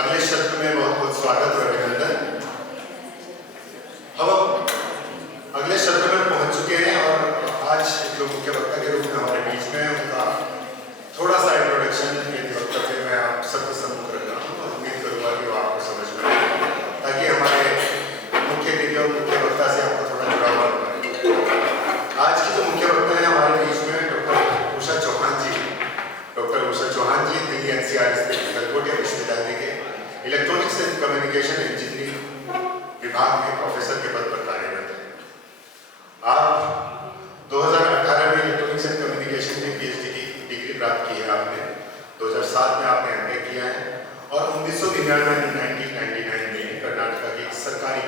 अगले सत्र में बहुत बहुत स्वागत और अभिनंदन। हम अगले सत्र में पहुंच चुके हैं और आज जो मुख्य वक्ता के रूप में हमारे बीच में उनका थोड़ा सा इंट्रोडक्शन के वक्तव्य में आप सबके सम्मुख रख रहा हूँ और उम्मीद करूँगा कि वो आपको समझ में आए ताकि हमारे मुख्य अतिथि और मुख्य वक्ता से आपको थोड़ा जुड़ाव बने। आज की जो मुख्य वक्ता है हमारे बीच में डॉक्टर उषा चौहान जी। डॉक्टर उषा चौहान जी दिल्ली NCR स्थित गलगोटिया विश्वविद्यालय के इलेक्ट्रॉनिक्स एंड कम्युनिकेशन इंजीनियरिंग विभाग में प्रोफेसर के पद पर कार्यरत हैं। आप 2018 में इलेक्ट्रॉनिक्स एंड कम्युनिकेशन में PhD की डिग्री प्राप्त की है आपने। 2007 में आपने MA किया है और 1999 में कर्नाटक के एक सरकारी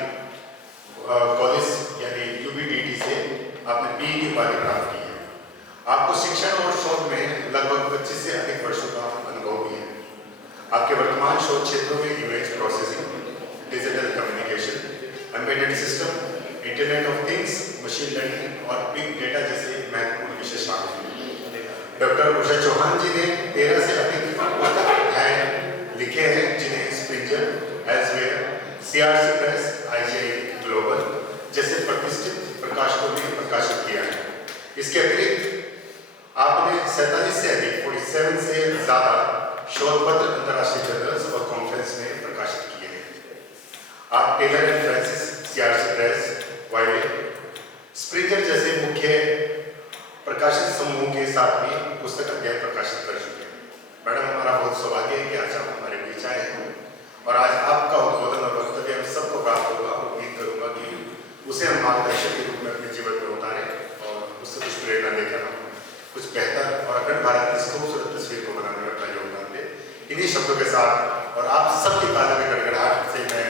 कॉलेज यानी UBDT से आपने BE की उपाधि प्राप्त की है। आपको शिक्षण और शोध में लगभग 25 से अधिक वर्षों का अनुभव भी है। आपके वर्तमान शोध क्षेत्रों में image processing, digital communication, embedded system, internet of things, machine learning और बिग डेटा जैसे महत्वपूर्ण विषय शामिल हैं। डॉक्टर उषा चौहान जी ने 13 से अधिक पुस्तक अध्याय लिखे हैं जिन्हें Springer, Elsevier, CRC press, IGI global जैसे प्रतिष्ठित प्रकाशकों में प्रकाशित किया है। इसके अतिरिक्त आपने 47 से अधिक 47 से ज़्यादा शोध पत्र अंतर्राष्ट्रीय जर्नल्स और कॉन्फ्रेंस में प्रकाशित किए हैं। आप Taylor and Francis, CRC Press, Wiley, Springer जैसे मुख्य प्रकाशित समूहों के साथ भी पुस्तक अध्याय प्रकाशित कर चुके हैं। मैडम, हमारा बहुत सौभाग्य है कि आज आप हमारे बीच आए हैं और आज आपका उद्बोधन और वक्तव्य हम सबको प्राप्त होगा। उम्मीद करूँगा कि उसे हम मार्गदर्शक के रूप में अपने जीवन में उतारें और उससे कुछ प्रेरणा लेकर हम कुछ बेहतर और अखंड भारत की खूबसूरत तस्वीर को बनाने में अपना योगदान दें। इन्हीं शब्दों के साथ और आप सबकी तालियों में गड़गड़ाहट से मैं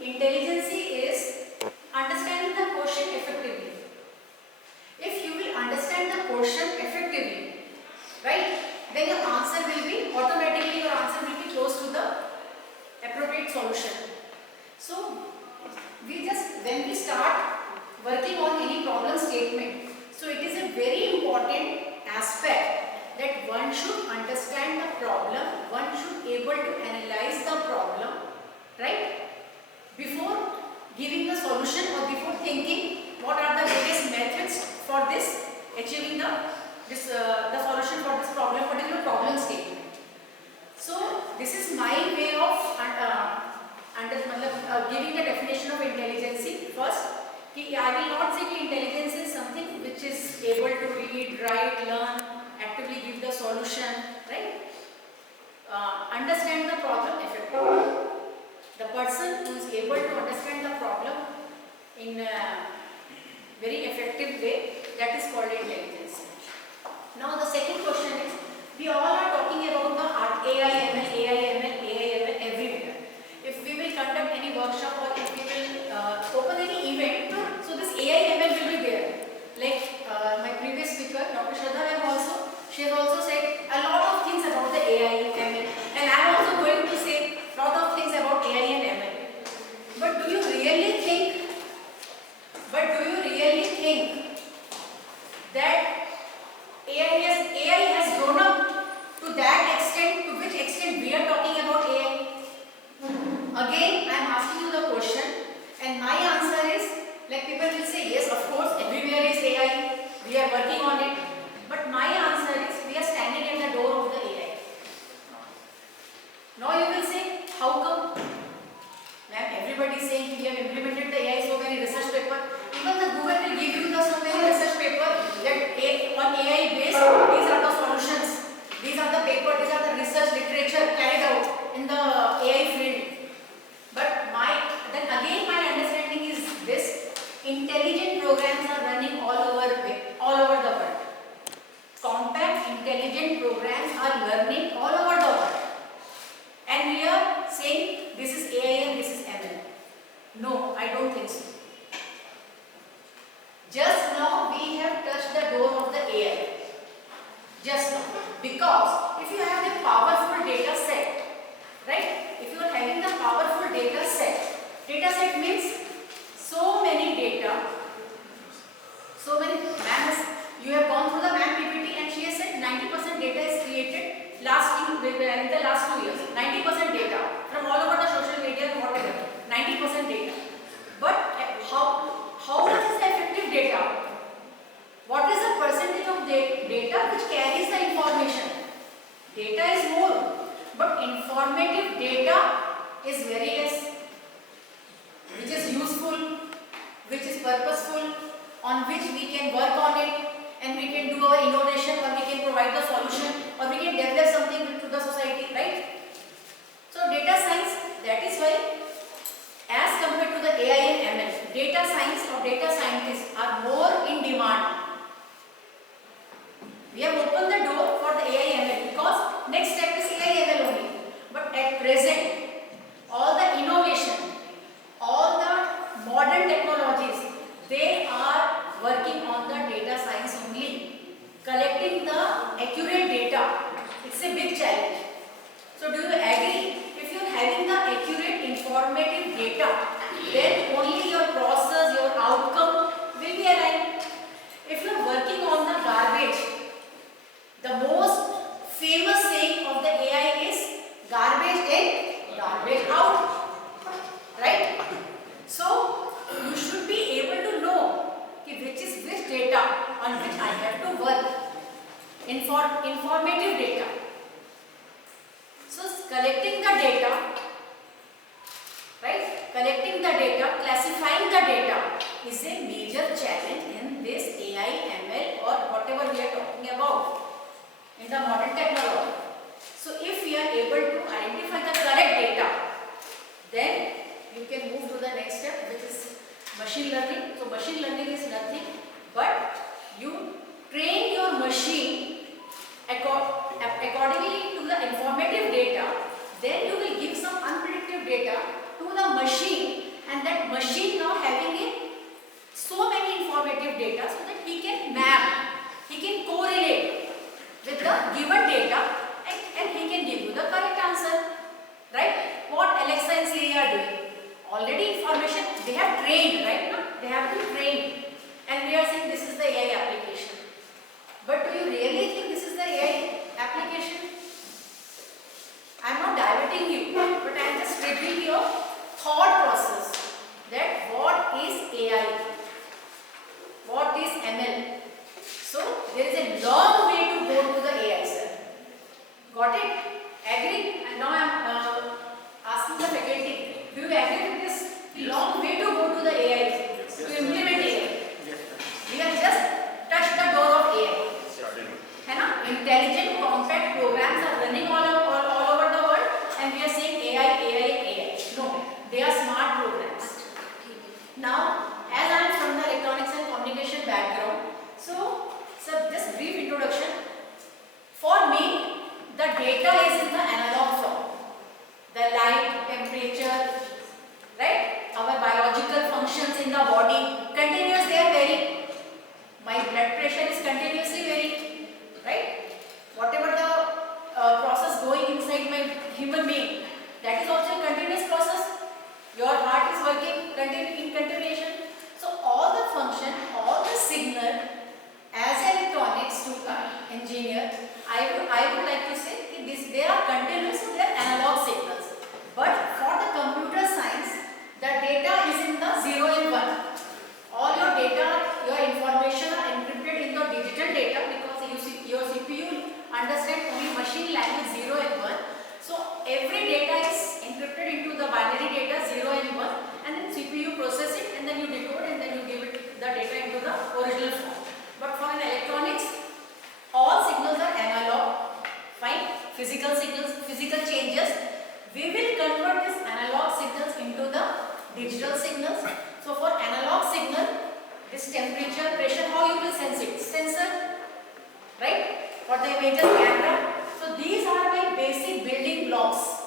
intelligence is understanding the question effectively. If you will understand understand the question effectively, right? Then your answer will be automatically, your answer will be close to the appropriate solution. So when we start working on any problem statement, so it is a very important aspect that one should understand the problem, one should able to analyze the problem, right? Before giving the solution or before thinking what are the various methods for this achieving the solution for this problem, particular problem statement. So this is my way of giving the definition of intelligence. First, I will not say that intelligence is something which is able to read, write, learn, actively give the solution, right? Understand the problem effectively. The person who is able to understand the problem in a very effective way, that is called intelligence. Now the second question is, we all are talking about the AI, ML everywhere. If we will conduct any workshop or if we will open any event, so this AI, ML will be there. Like my previous speaker, Dr. Shraddha Ma'am she has also said a lot of things about the AI, ML, and I am also going to say a lot of things about AI and ML. But do you really think that AI has grown up to that extent, to which extent we are talking about AI? Again, I am asking you the question, and my answer is, like people will say, yes, of course, everywhere is AI, we are working on it. But my answer is, we are standing at the door of the AI. Now you will say, how come? Ma'am, everybody is saying we have implemented the AI, so many research paper. Even the Google will give you the so many research paper that on AI based, these are the solutions, these are the paper, these are the research literature carried out in the AI field. But then again my understanding is this: intelligent programs are running all over the world. Compact intelligent programs are learning all over the world. And we are saying this is AI and this is ML. No, I don't think so. Just now we have touched the door of the AI. Just now. Because if you have a powerful data set, right? If you are having the powerful data set means so many data, you have gone through the MAM PPT and she has said 90% data is created in the last 2 years. 90% data from all over the social media and whatever. 90% data. But how much is the effective data? What is the percentage of data which carries the information? Data is more, but informative data is very less, which is useful, which is purposeful, on which we can work on it and we can do our innovation, or we can provide the solution, or we can develop something to the society, right? So data science, that is why as compared to the AI and ML, data science or data scientists are more in demand. We have opened the door for the AI ML because next step is AI ML only. But at present, all the innovation, all the modern technologies, they are working on the data science only. Collecting the accurate data, it's a big challenge. So do you agree? If you are having the accurate informative data, then only your process, your outcome will be aligned. If you are working on the garbage, the most famous saying of the AI is garbage in, garbage out, right? So you should be able to know which data on which I have to work. Informative data. So collecting the data, right? Collecting the data, classifying the data is a major challenge in this AI, ML or whatever we are talking about in the modern technology. So if we are able to identify the correct data, then you can move to the next step, which is machine learning. So machine learning is nothing but you train your machine accordingly to the informative data, then you will give some unpredictable data to the machine, and that machine now having so many informative data so that he can map, he application. I am not diverting you, but I am just triggering your thought process that what is AI, what is ML. So there is a long way to go to the AI, sir. Got it? Agree? And now I am asking the faculty, do you agree with this long way to go to the AI, to implement AI? We have just touched the door of AI. है ना? Intelligent compact programs are running all over the world, and we are saying AI, AI, AI. No, they are smart programs. Now, as I am from the electronics and communication background, so just brief introduction. For me, the data is in the analog form. The light, temperature, right? Our biological functions in the body, continuous they are varying. My blood pressure is continuously varying, right? Whatever the process going inside my human being, that is also a continuous process. Your heart is working in continuation. So all the function, all the signal, as an electronics engineer, I would like to say that they are continuous, so they are analog signals. But for the computer science, the data is in the 0 and 1. All your data, your information are encrypted in the digital data, because your CPU understands only machine language 0 and 1. So every data is encrypted into the binary data 0 and 1, and then CPU process it, and then you decode, and then you give it the data into the original form. But for an electronics, all signals are analog. Fine. Physical signals, physical changes. We will convert these analog signals into the digital signals. So for analog signal, this temperature, pressure, how you will sense it? Sensor, right? For the images, camera. So these are my basic building blocks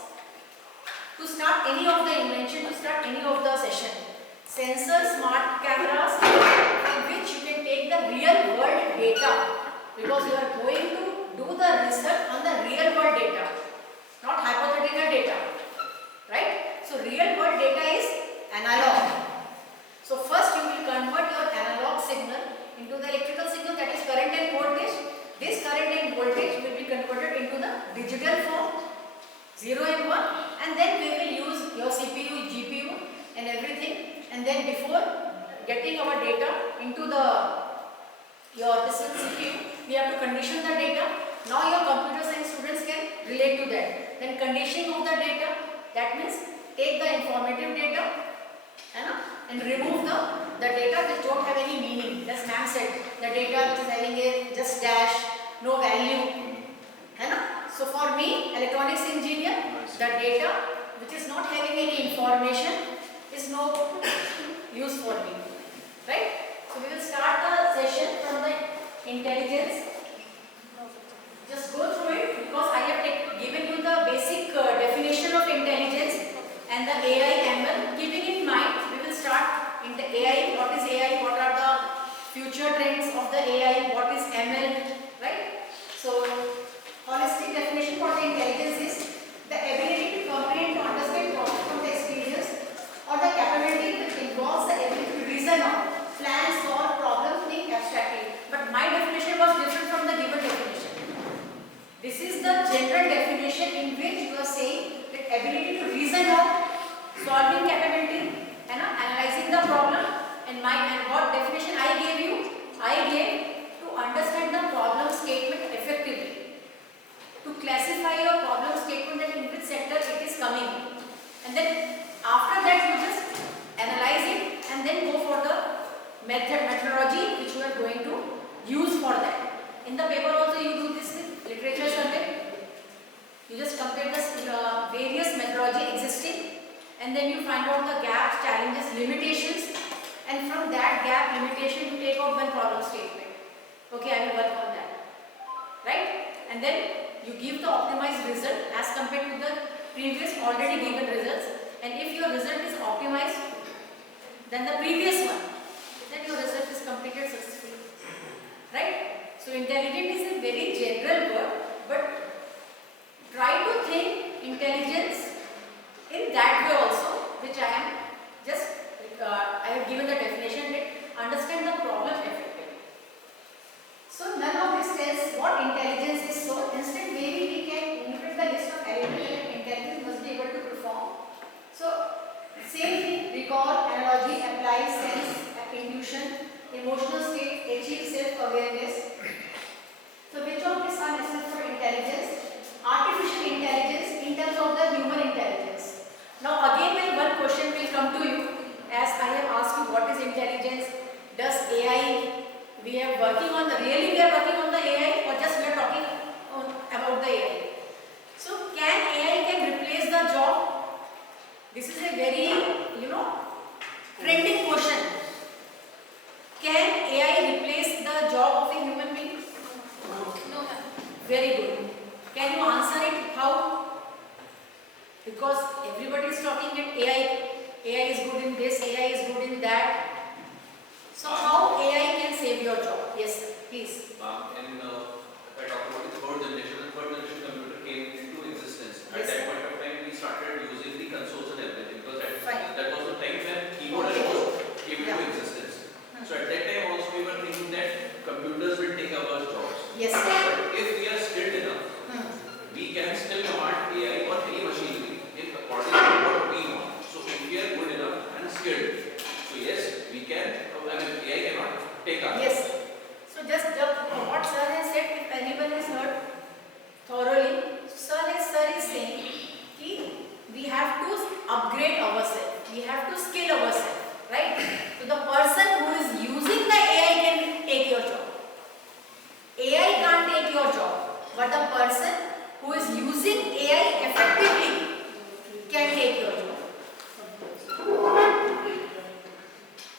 to start any of the invention, to start any of the session. Sensors, smart cameras, from which you can take the real world data, because you are going to do the research on the real world data, not hypothetical data, right? So real world data is analog. So first you will convert your analog signal into the electrical signal, that is current and voltage. This current and voltage will be converted into the digital form, 0 and 1, and then we will use your CPU, GPU and everything, and then before getting our data into your CPU, we have to condition the data. Now your computer science students can relate to that. Then conditioning of the data, that means take the informative data and remove the data which don't have any meaning. As ma'am said, the data which is having a just dash, no value. So for me, electronics engineer, the data which is not having any information is no use for me. Right? So we will start the session from the intelligence. Just go through it, because I have given you the basic definition of intelligence and the AI ML. Keeping in mind, we will start in the AI. What is AI? What are the future trends of the AI? What is ML? Right? So, holistic definition for the intelligence is the ability to comprehend, to understand problems from the experience, or the capability which involves the ability to reason on, plan, solve problems, think abstractly. But my definition was different from the given definition. This is the general definition in which you are saying that ability to reason out, solving capability, and analyzing the problem. And what definition I gave you? I gave to understand the problem statement effectively, to classify your problem statement that in which sector it is coming, and then after that you just analyze it and then go for the methodology which you are going to use for that. In the paper also you do this literature survey. You just compare the various methodology existing, and then you find out the gaps, challenges, limitations, and from that gap limitation you take out one problem statement. Okay, I will work on that. Right? And then you give the optimized result as compared to the previous already given results. And if your result is optimized than the previous one, then your result is completed successfully. Right? So intelligent is a very general word, but try to think intelligence in that way also, which I am just, I have given the definition that understand the problem effectively. So none of this tells what intelligence is. So instead maybe we can enumerate the list of elements that intelligence must be able to perform. So same thing, recall, analogy, apply, sense, intuition, emotional state, achieve self-awareness. So which of these are necessary for intelligence? Artificial intelligence in terms of the human intelligence. Now again one question will come to you, as I have asked you what is intelligence. Does AI, we are working on the, really we are working on the AI, or just we are talking about the AI? So can AI replace the job? This is a very, trending question. Can AI replace the job of a human being? No, ma'am. Very good. Can you answer it? How? Because everybody is talking that AI is good in this, AI is good in that. So how AI can save your job? Yes, sir. Please. If I talk about the third generation computer came into existence. At Yes, that sir. point of time, we started using the consoles and everything because Fine. that was the time when keyboard Okay. was came Yeah. into existence. So at that time also we were thinking that computers will take our jobs. Yes, sir. But if we are skilled enough, Hmm. we can still command AI or any machinery if according to what we want. So if we are good enough and skilled, so yes, we can. AI cannot take our Yes. So just what sir has said, if anyone has heard thoroughly, sir is saying कि we have to upgrade ourselves, we have to skill ourselves, right? So the person who is using the AI can take your job. AI can't take your job, but the person who is using AI effectively can take your job.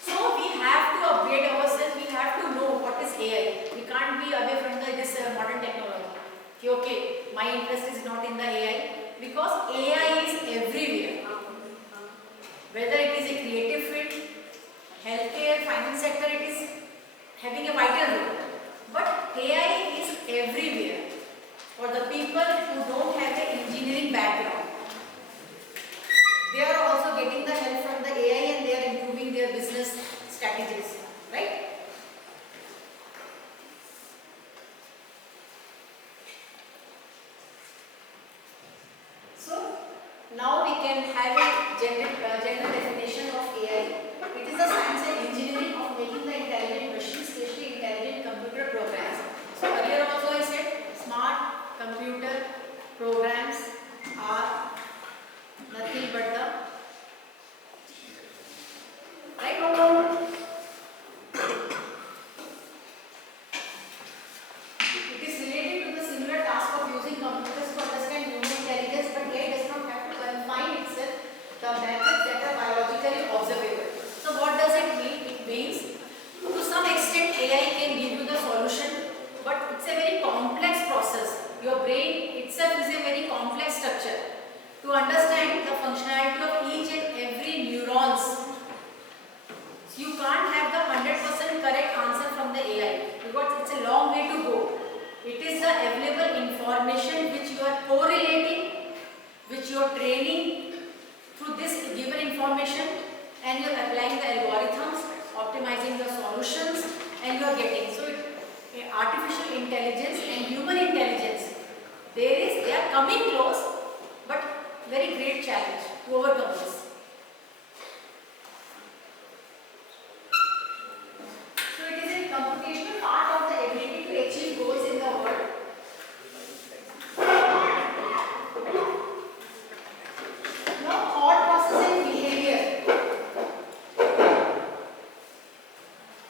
So we have to upgrade ourselves, we have to know what is AI. We can't be away from this modern technology. Okay, my interest is not in the AI, because AI is everywhere. Whether it is a creative field, healthcare, finance sector, it is having a vital role. But AI is everywhere. For the people who don't have an engineering background, they are also getting the help from the AI and they are improving their business strategies, right? So now we can have a general definition of AI. It is the science and engineering of making the intelligent machines, especially intelligent computer programs. So earlier also I said smart computer programs are nothing but the right. It is related to the similar task of using computers to understand human intelligence, but AI does not have to confine itself to methods that are biologically observable. So what does it mean? It means to some extent AI can give you the solution, but it's a very complex process. Your brain itself is a very complex structure. To understand the functionality of each and every neurons, so you can't have the 100% correct answer from the AI because it's a long way to go. It is the available information which you are correlating, which you are training through this given information, and you are applying the algorithms, optimizing the solutions, and you are getting. So artificial intelligence and human intelligence, they are coming close, but very great challenge to overcome this. So it is a computational part of the ability to achieve goals in the world. Now thought process and behavior.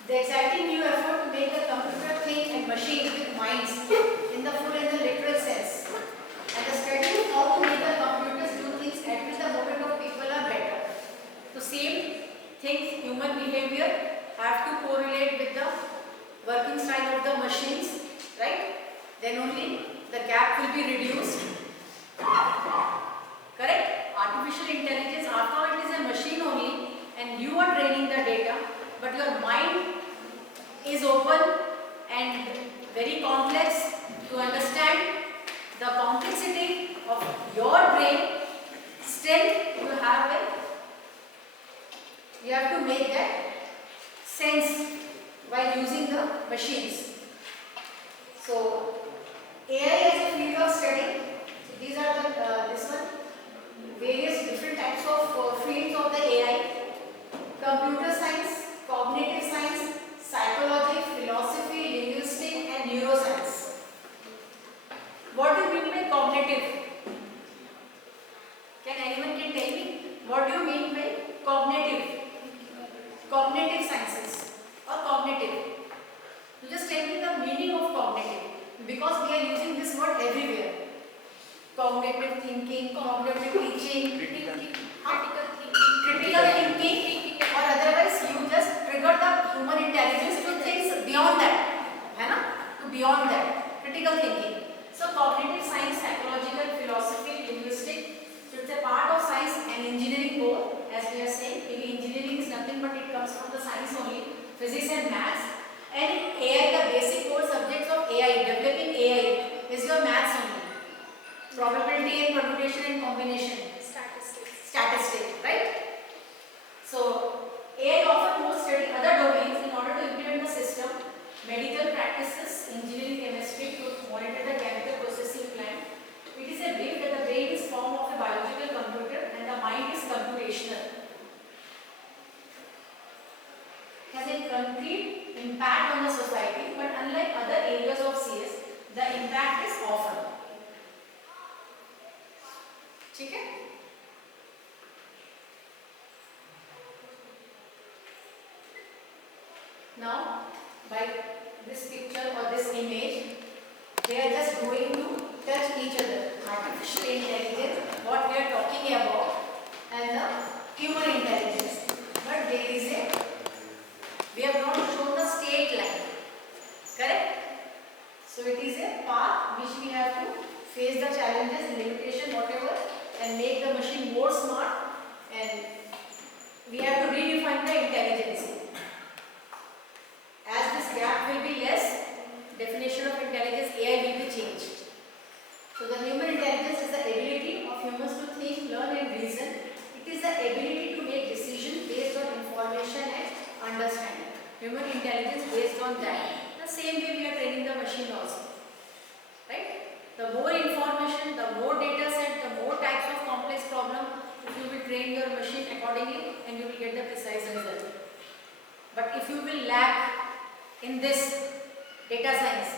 The exciting new effort to make the computer think and machine with minds in the full and the literal sense. And the study of how to make the computers do things at which the moment of people are better. So same things, human behavior have to correlate with the working style of the machines, right? Then only the gap will be reduced. Correct? Artificial intelligence, after all, it is a machine only, and you are training the data, but your mind is open and very complex to understand the complexity of your brain. Still, you have to make that sense while using the machines. So AI as a field of study. So these are the this one various different types of fields of the AI: computer science, cognitive science, psychology, philosophy, linguistic, and neuroscience. What do you mean by cognitive? Can anyone can tell me what do you mean by cognitive? Cognitive sciences or cognitive? You just tell me the meaning of cognitive, because we are using this word everywhere. Cognitive thinking, cognitive teaching, critical thinking, or otherwise you just trigger the human intelligence to things beyond that, है ना? To beyond that, critical thinking. So cognitive science, psychological, philosophy, linguistic. So it's a part of science and engineering both, as we are saying. Maybe engineering is nothing but it comes from the science only, physics and maths. And AI, the basic core subjects of AI, developing AI is your maths only. Probability and permutation and combination. Statistics, right? So AI often more study other domains in order to implement the system. Medical practices, engineering, chemistry to monitor the chemical processing plant. It is a belief that the brain is form of a biological computer and the mind is computational. Has a concrete impact on the society, but unlike other areas of CS, the impact is often. ठीक है? Now, by this picture or this image, they are just going to touch each other. Artificial intelligence, what we are talking about, and the human intelligence. But there is a, we have not shown the straight line. Correct? So it is a path which we have to face the challenges, limitation, whatever, and make the machine more smart, and we have to redefine the intelligence. As this gap will be less, definition of intelligence AI will be changed. So the human intelligence is the ability of humans to think, learn and reason. It is the ability to make decisions based on information and understanding. Human intelligence based on that. The same way we are training the machine also. Right? The more information, the more data set, the more types of complex problem, if you will train your machine accordingly, and you will get the precise result. But if you will lack in this data science,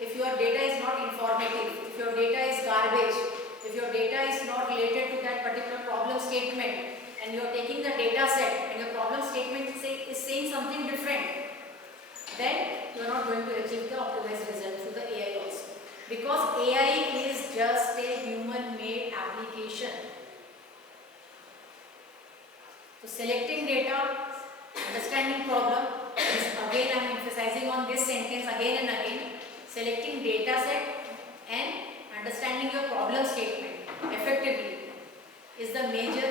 if your data is not informative, if your data is garbage, if your data is not related to that particular problem statement, and you are taking the data set and your problem statement is saying something different, then you are not going to achieve the optimized result through the AI also. Because AI is just a human-made application. So selecting data, understanding problem, is again I am emphasizing on this sentence again and again. Selecting data set and understanding your problem statement effectively is the major,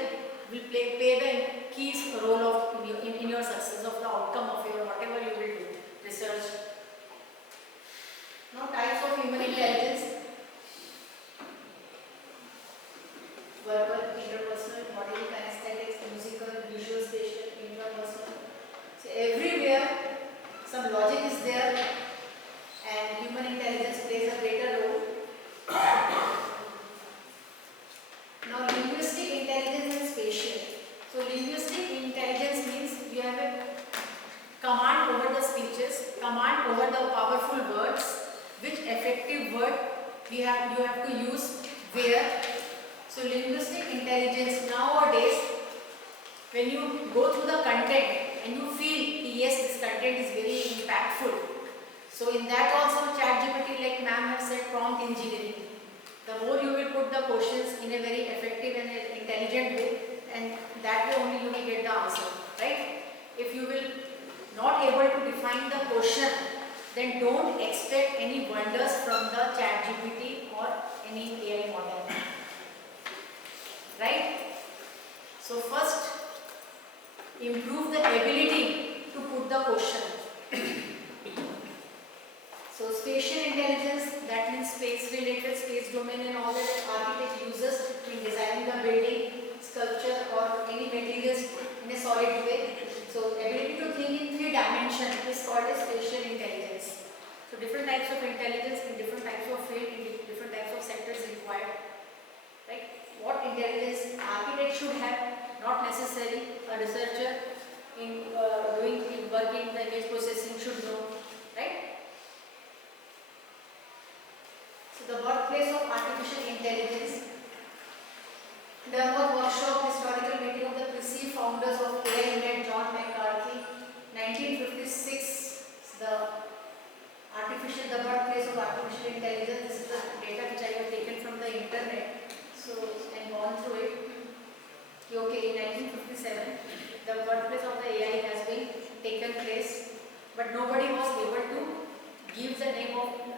will play the key role of in your success of the outcome of your whatever you will do, research. Now types of human intelligence: verbal, interpersonal, bodily, kinesthetics, musical, visual, spatial, intrapersonal. So everywhere some logic is there, and human intelligence plays a greater role. Now linguistic intelligence and spatial. So linguistic intelligence means you have a command over the speeches, command over the powerful words, which effective word you have to use where. So linguistic intelligence nowadays, when you go through the content and you feel yes, this content is very impactful. So in that also ChatGPT, like ma'am has said, prompt engineering. The more you will put the questions in a very effective and intelligent way, and that way only you will get the answer, right? If you will not able to define the question, then don't expect any wonders from the ChatGPT or any AI model, right? So first, improve the ability to put the question. So spatial intelligence, that means space related, space domain and all that architect uses in designing the building, sculpture or any materials in a solid way. So ability to think in 3 dimensions is called as spatial intelligence. So different types of intelligence in different types of field. researcher in work in the image processing should know, right? So the birthplace of artificial intelligence. Dartmouth Workshop, historical meeting of the perceived founders of AI led John McCarthy, 1956. The birthplace of artificial intelligence. This is the data which I have taken from the internet. So and gone through it. Okay, in 1957, the birthplace of the AI has been taken place, but nobody was able to give the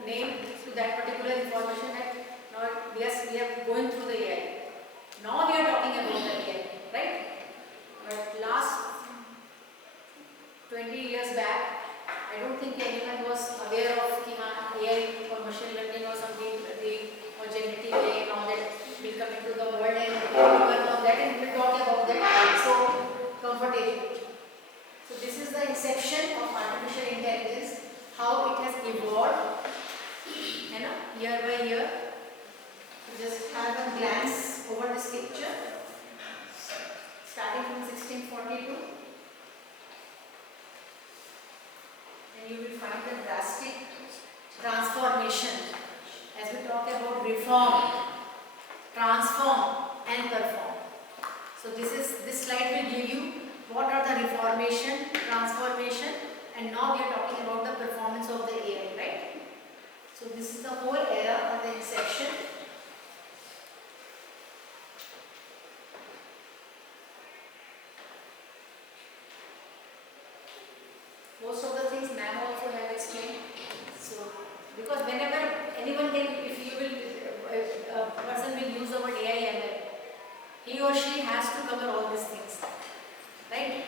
name to that particular information. That now we are going through the AI. Now we are talking about the AI, right? But last 20 years back, I don't think anyone was aware of AI or machine learning or something, or generative AI and all that will come into the world, and we work on that and we will talk about that so comfortably. So this is the inception of artificial intelligence, how it has evolved, year by year. Just have a glance over this picture, starting from 1642, and you will find the drastic transformation as we talk about reform, transform and perform. So this slide will give you what are the reformation, transformation, and now we are talking about the performance of the AI, right? So this is the whole era of the inception. Most of the things ma'am also have explained. So, because whenever anyone can, if you will, a person will use the word AI ML, he or she has to cover all these things, right?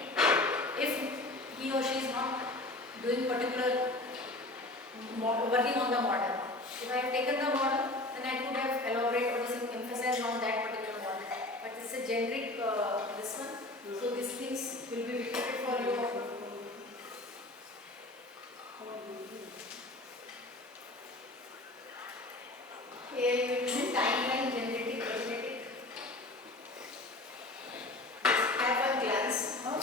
If he or she is not doing particular working on the model, if I have taken the model, then I could have elaborated or just emphasized on that particular model. But it's a generic this one, so these things will be repeated for you. AI will be timeline generative agentic. Have a glance. Now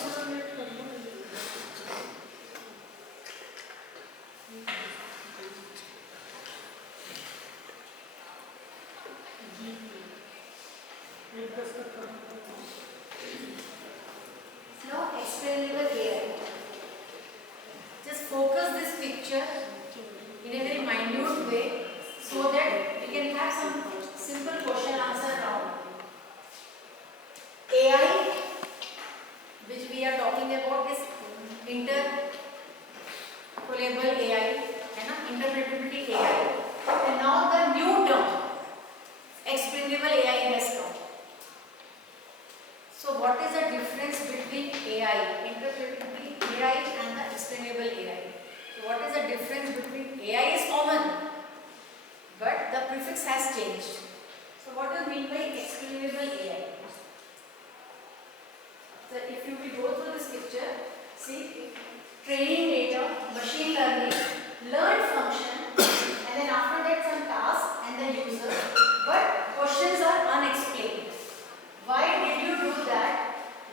explainable AI. Just focus this picture in a very minute way so that we can have some simple question answer round. AI, which we are talking about, is interpolable AI, interpretability AI. And now the new term, explainable AI has come. So what is the difference between AI, interpretability AI and the explainable AI? So what is the difference between AI is common, but the prefix has changed. So what do you mean by explainable AI? So if you will go through this picture, see, training data, machine learning, learned function, and then after that some task and the user, but questions are unexplained. Why did you do that?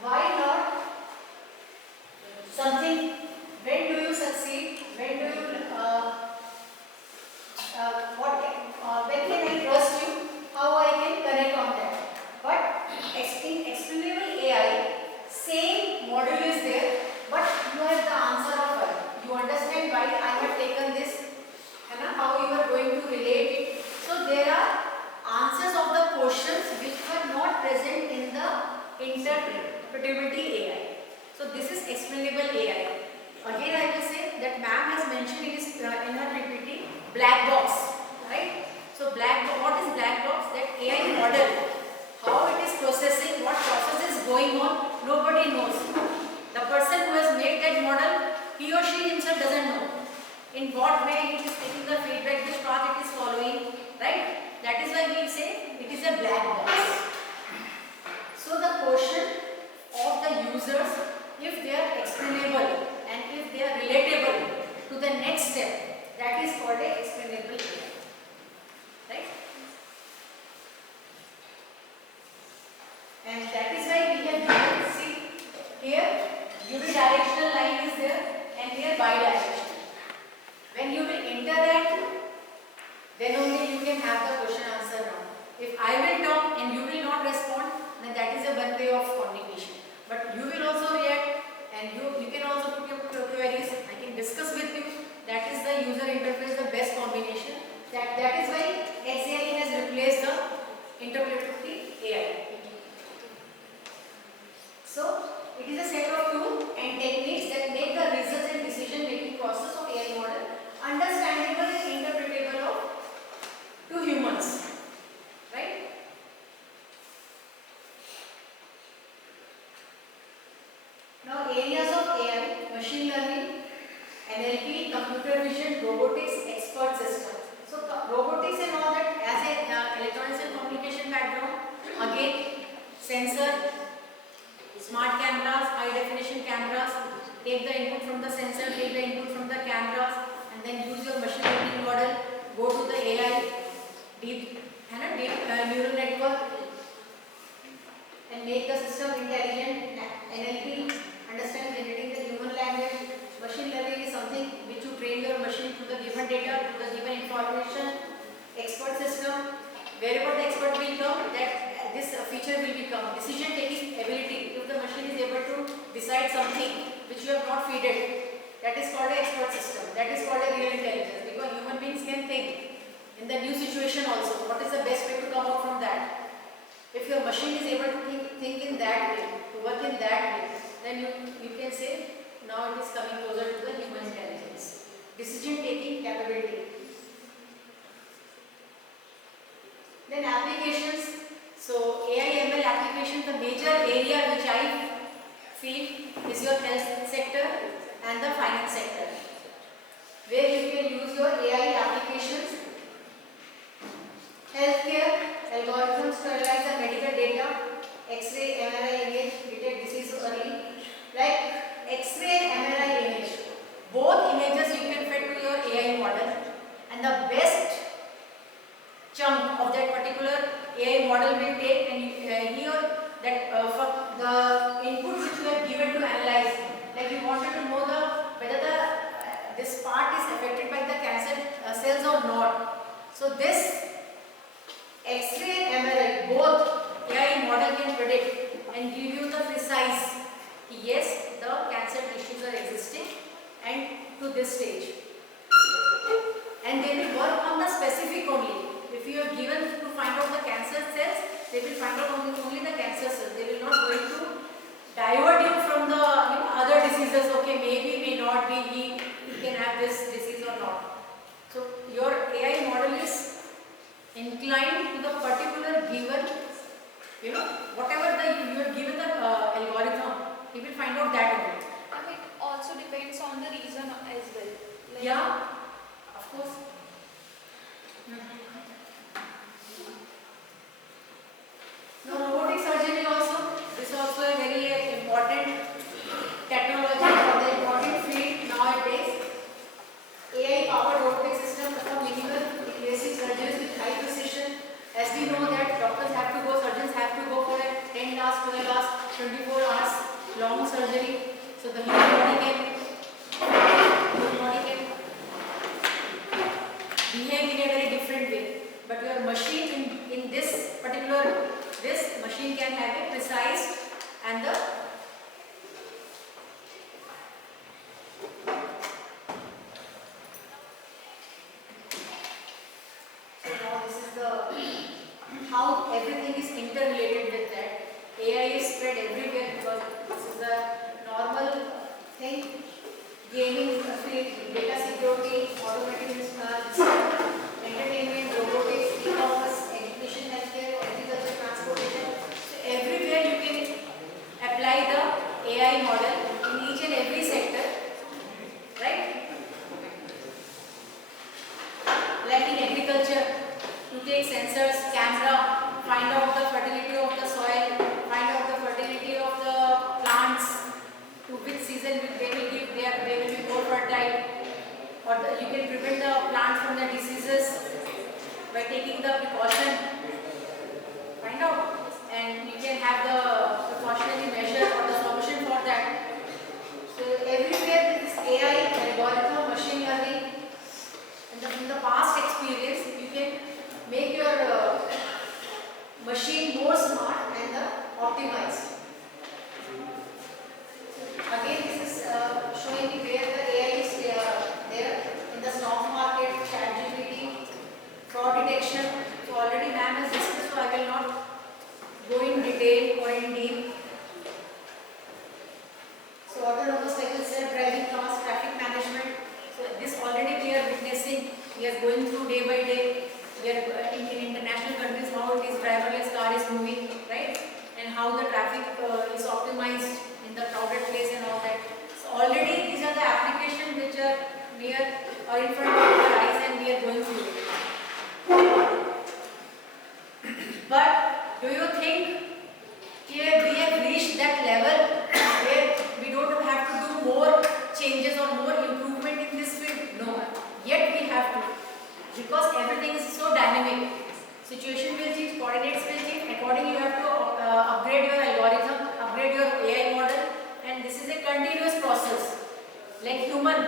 Why not something? When do you succeed? When do you when can I trust you? How I can connect on that? But explainable AI, same model is there, but you have the answer of why. You understand why I have taken this, and how you are going to relate it. So there are answers of the questions which were not present in the interpretability AI. So this is explainable AI. Again I will say that ma'am has mentioned in her PPT black box, right? So what is black box? That AI model, how it is processing, what process is going on, nobody knows. The person who has made that model, he or she himself doesn't know in what way it is taking the feedback, which path it is following, right? That is why we say it is a black box. So the question of the users, if they are explainable and if they are relatable to the next step, that is called a explainable AI, right? And that is why we have given, see, here can have the question answer round. If I will talk and you will not respond, then that is a one way of communication. But you will also react and you can also put your queries. I can discuss with you. That is the user interface, the best combination. That is why XAI has replaced the interpretive AI. So it is a set of tools and techniques that make the research and decision making process of AI model understandable and interpretable to humans, right? Now areas of AI: machine learning, NLP, computer vision, robotics, expert system. So robotics and all that, as a electronics and communication background, again sensor, smart cameras, high definition cameras, take the input from the sensor, take the input from the cameras, and then use your machine learning model, go to the AI, deep neural network, and make the system intelligent. NLP, understand generating the human language. Machine learning is something which you train your machine to the given data, to the given information. Expert system, wherever the expert will come, that this feature will become decision taking ability. If the machine is able to decide something which you have not fed it, that is called an expert system. That is called a real intelligence, because human beings can think in the new situation also. What is the best way to come out from that? If your machine is able to think in that way, to work in that way, then you can say now it is coming closer to the human intelligence. Decision taking capability. Then applications. So AI ML application, the major area which I feel is your health sector and the finance sector, where you can use your AI applications. Healthcare, algorithms to analyze the medical data, X-ray, MRI image, detect disease early. Like X-ray and MRI image, both images you can fit to your AI model, and the best chunk of that particular AI model will take and here that for the input which you have given to analyze, like you wanted to know whether this part is affected by the cancer cells or not. So this X-ray and MRI, both AI model can predict and give you the precise, yes, the cancer tissues are existing and to this stage. And they will work on the specific only. If you are given to find out the cancer cells, they will find out only the cancer cells. They will not going to divert you from the other diseases. Okay, maybe, may not be, he can have this disease or not. So your AI model is inclined to the particular given, whatever you have given the algorithm, he will find out that only. And it also depends on the reason as well. Like Yeah, of course. Now robotic surgery also, this is also a very important technology or the important field nowadays. AI powered robotic system perform minimal invasive surgeries with high precision. As we know that doctors have to go, surgeons have to go for a 10 hours, 12 hours, 24 hours long surgery. So the human body can behave in a very different way. But your machine in this particular, this machine can have a precise and the how everything is interrelated with that. AI is spread everywhere because this is a normal thing. Gaming field, data security, automatic entertainment, robotics, e-commerce, education, healthcare, agriculture, transportation. So everywhere you can apply the AI model in each and every sector, right? Like in agriculture, you take sensors, camera, find out the fertility of the soil, find out the fertility of the plants, to which season they will give, they will be more fertile, or you can prevent the plant from the diseases by taking the precaution. Find out, and you can have the precautionary measure or the solution for that. So everywhere this AI, algorithm, machine learning, in the past experience, you can detail or in deep. So autonomous vehicles, self-driving cars, traffic management. So this already we are witnessing. We are going through day by day. We are in international countries how it is driverless car is moving, right? And how the traffic is optimized in the crowded place and all that. So already these are the applications which are near or in front of our eyes and we are going through it. But do you think we have reached that level where we don't have to do more changes or more improvement in this field? No. Yet we have to. Because everything is so dynamic. Situation will change, coordinates will change. Accordingly, you have to upgrade your algorithm, upgrade your AI model, and this is a continuous process. Like human,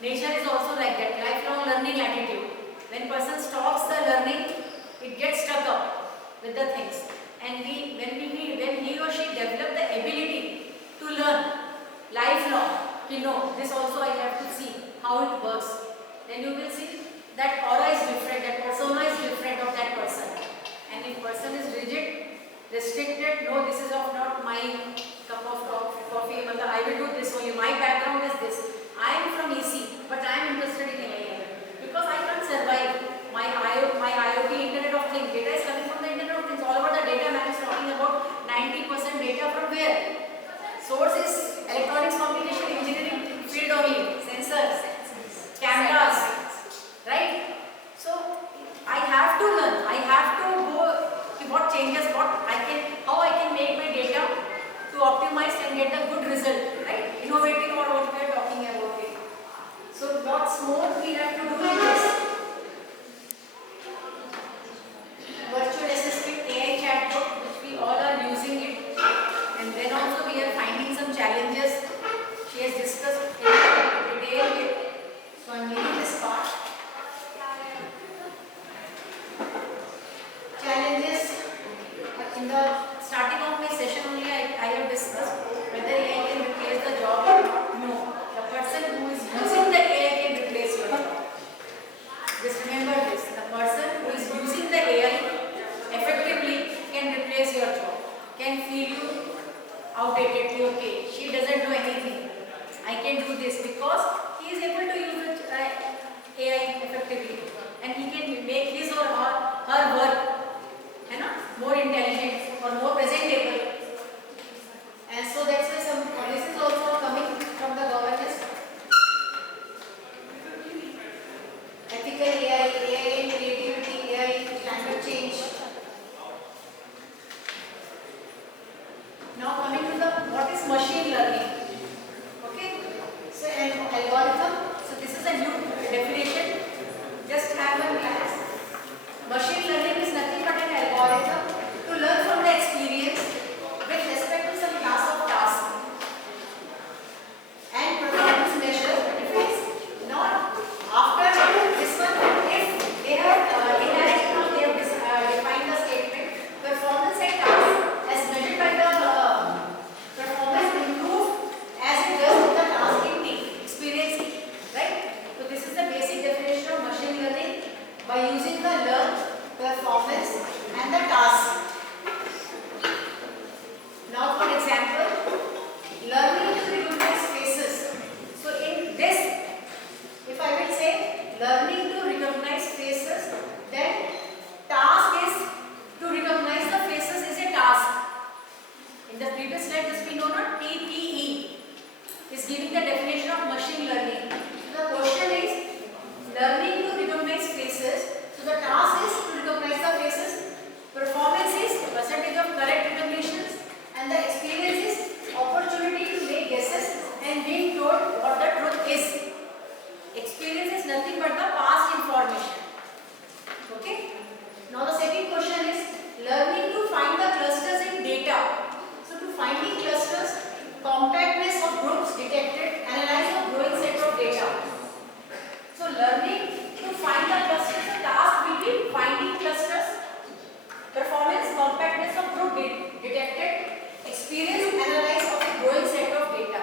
nature is also like that, lifelong learning attitude. When person stops the learning, it gets stuck up with the things. And when he or she develop the ability to learn lifelong, this also I have to see how it works. Then you will see that aura is different, that persona is different of that person. And if person is rigid, restricted, no, this is not my cup of coffee, I will do this only, my background is this. I am from EC, but I am interested in AI. Because I can't survive. My IoT, Internet of Things, data is coming from the Internet of Things. All over the data man is talking about 90% data from where? Source is electronics, communication, engineering field only, sensors, cameras, right? So I have to learn. I have to go what changes, how I can make my data to optimize and get the good result, right? Innovative or what we are talking about it. So lots more we have to do in this. Virtual assistant AI chatbot, which we all are using it, and then also we are finding some challenges. She has discussed in detail with. So I'm leaving this part. Challenges. In the starting of my session only, I have discussed whether AI can replace the job or not. No. The person who is using the AI can replace your job. Just remember this. The person who is using the AI effectively can replace your job. Can feel you outdated. Okay, she doesn't know anything. I can do this because he is able to use the AI effectively. And he can make his or her work more intelligent or more presentable. And so that's why some policies also coming from the government. Ethical AI, AI and creativity, AI, climate change. Now coming to what is machine learning. Okay, so an algorithm. So this is a new definition. Just have a glance. Machine learning is nothing but an algorithm to learn from the experience with respect to some class of tasks and performance measure difference. Now, after this one, if they have defined the statement, performance and task as measured by the performance improved as it does with the task in experience, right? So this is the basic definition of machine learning by using the learn, performance and the task. Now for example, learning to recognize faces. So in this, if I will say learning to recognize faces, then task is to recognize the faces is a task. In the previous slide, this we know not TPE is giving the definition of machine learning. So the question is learning to recognize faces. So the task is to recognize the faces. Performance is percentage of correct recognitions, and the experience is opportunity to make guesses and being told what the truth is. Experience is nothing but the past information. Okay. Now the second question is learning to find the clusters in data. So to finding clusters, compactness of groups detected, analyze a growing set of data. So learning to find the clusters, the task will be finding clusters. Performance, compactness of group detected, experience, analyze of a growing set of data.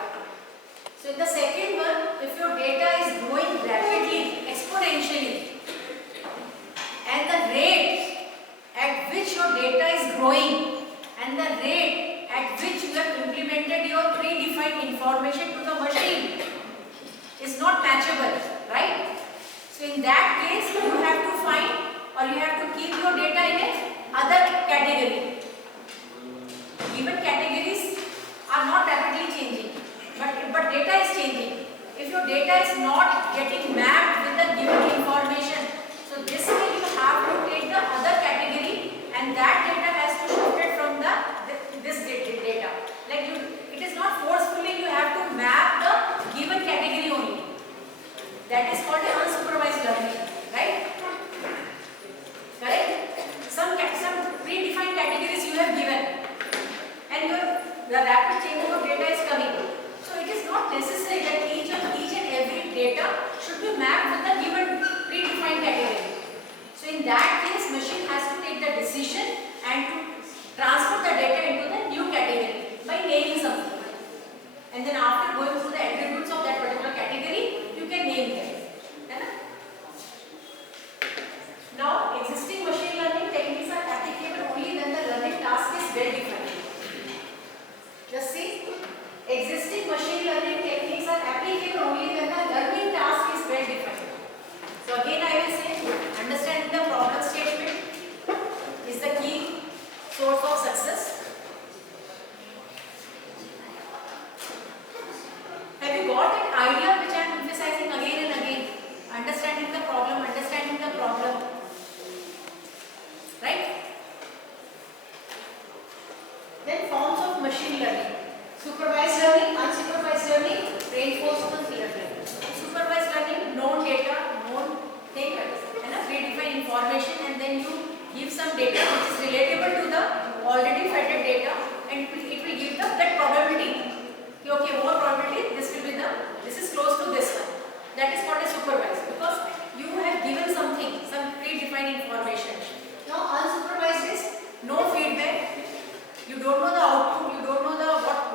So in the second one, if your data is growing rapidly, exponentially, and the rate at which your data is growing and the rate at which you have implemented your predefined information to the machine is not matchable, right? So in that case, you have to find or you have to keep your data in a other category. Given categories are not rapidly changing, but data is changing. If your data is not getting mapped with the given information, so this way you have to take the other category, and that data has to shift it from this data. Like it is not forcefully, you have to map the given category only. That is called a unsupervised learning, right? Correct? Some predefined categories you have given, and the rapid changing of data is coming. So it is not necessary that each and every data should be mapped with the given predefined category. So in that case, machine has to take the decision and to transfer the data into the new category by naming something. And then after going through the attributes of that particular category, you can name them. Now, existing machine learning techniques are applicable only when the learning task is well defined. Just see, existing machine learning techniques are applicable only when the learning task is well defined. So again I will say, understanding the problem statement is the key source of success. Have you got that idea which I am emphasizing again and again? Understanding the problem, right? Then forms of machine learning. Supervised learning, unsupervised learning, reinforcement learning. Supervised learning, known data, known thing, and a predefined information, and then you give some data which is relatable to the already fed data, and it will give that probability. Okay, more probability, this is close to this one. That is called a supervised, because you have given something, some predefined information. Now unsupervised is no feedback. You don't know the output, you don't know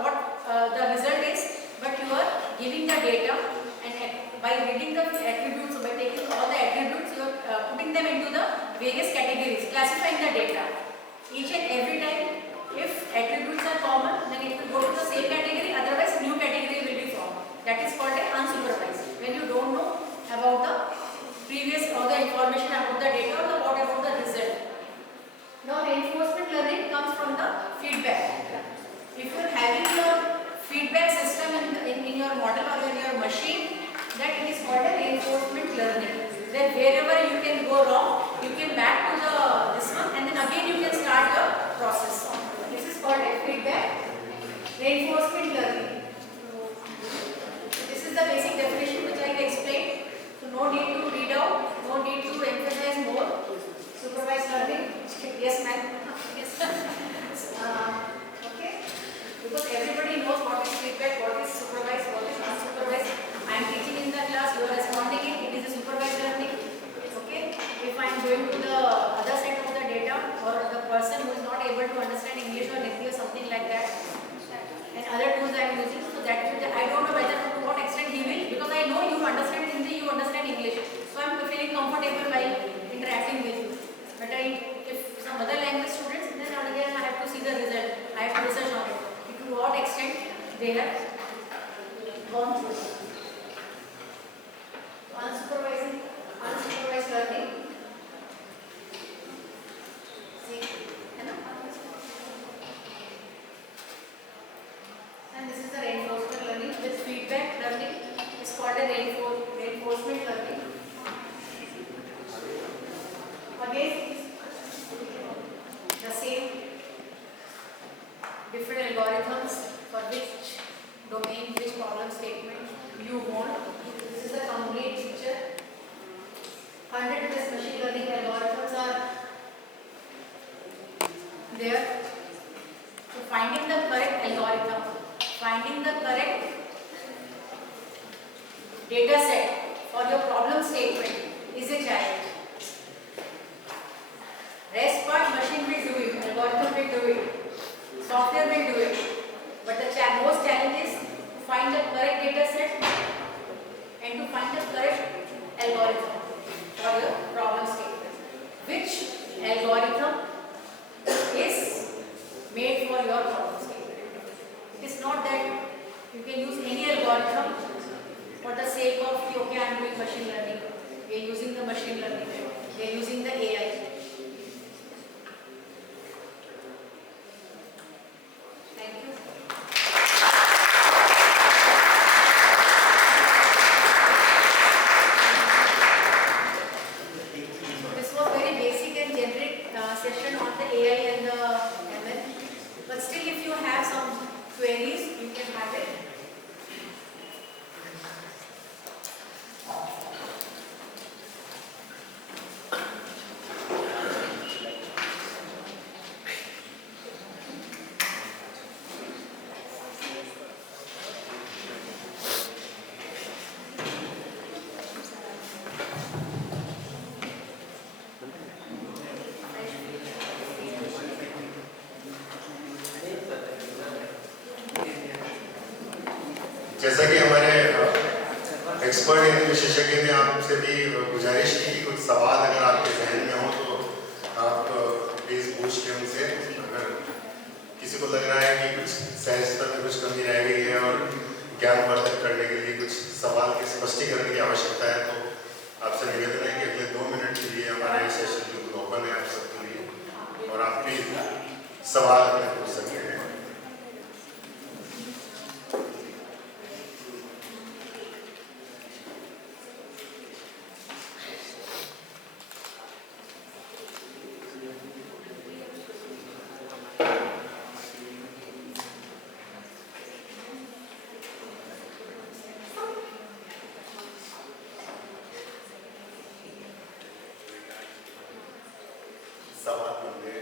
what the result is, but you are giving the data, and by reading the attributes, by taking all the attributes, you are putting them into the various categories, classifying the data. Each and every time, if attributes are common, then it will go to the same category, otherwise new category will be formed. That is called a unsupervised. When you don't know about the previous or the information about the data or what about the result. Now reinforcement learning comes from the feedback. If you are having your feedback system in your model or in your machine, then it is called a reinforcement learning. Then wherever you can go wrong, you can back to this one, and then again you can start the process. This is called a feedback reinforcement learning. This is the basic definition which I have explained. So no need to read out, no need to emphasize more. Supervised learning. Yes, ma'am. Yes. Okay. Because everybody knows what is feedback, what is supervised, what is unsupervised. I am teaching in the class, you are responding it is a supervised learning. Okay. If I am going to the other side of the data, or the person who is not able to understand English or Hindi or something like that, and other tools I am using, so that I don't know whether to what extent he will, because I know you understand Hindi, you understand English. So I am feeling comfortable while interacting with you. But if some other language students, then again I have to see the result. I have to research on it. To what extent they have gone through. Unsupervised learning. See, and this is the reinforcement learning. With feedback learning is called a reinforcement learning. Again, the same different algorithms for which domain, which problem statement you want. This is the complete picture. 100 plus machine learning algorithms are there. So finding the correct algorithm, finding the correct data set for your problem statement is a challenge. Rest part machine will do it, algorithm will do it. Software will do it, but the most challenge is to find the correct data set and to find the correct algorithm for your problem statement. Which algorithm is made queries, you can have it. जैसा कि हमारे expert Hindi विशेषज्ञ ने आपसे भी गुजारिश की कि कुछ सवाल अगर आपके जहन में हो तो आप प्लीज पूछ के उनसे, अगर किसी को लग रहा है कि कुछ सहजता में कुछ कमी रह गई है और ज्ञानवर्धन करने के लिए कुछ सवाल के स्पष्टीकरण की आवश्यकता है, तो आपसे निवेदन है कि अगले 2 मिनट के लिए हमारा ये सेशन बिल्कुल ओपन है आप सबके लिए और आप प्लीज सवाल अपने पूछ सकते हैं। सवाल होंगे,